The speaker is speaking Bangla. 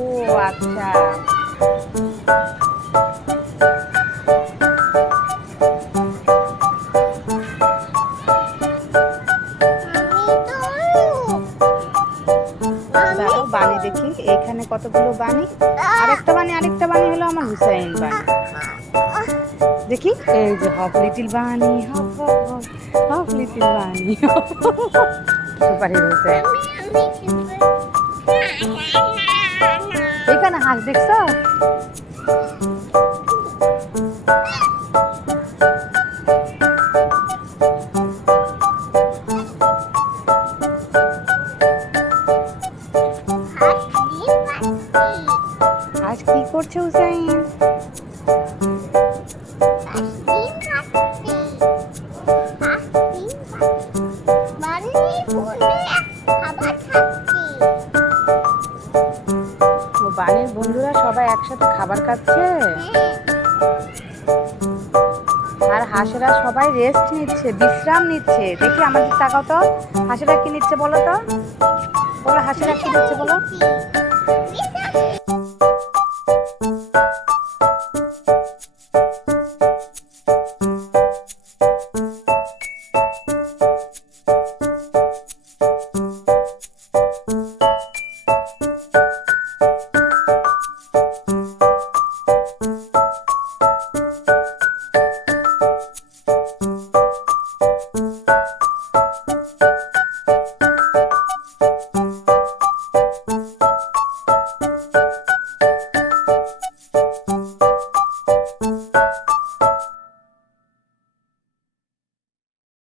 ও আচ্ছা। দাঁড়াও বানি দেখি এখানে কতগুলো বানি। আরেকটা বানি হলো আমার হুসাইন বানি। দেখি এই যে হপ লিটিল বানি, hop hop hop, hop little বানি, সুপারহিরো হুসাইন। এখানে হাঁস দেখছো? হাঁস কি করছে হুসাইন? ও বানির বন্ধুরা সবাই একসাথে খাবার খাচ্ছে আর হাঁসেরা সবাই রেস্ট নিচ্ছে, বিশ্রাম নিচ্ছে। দেখি আমাদের তাকাও তো, হাঁসেরা কি নিচ্ছে বলো তো, বলো হাঁসেরা কি নিচ্ছে বলো।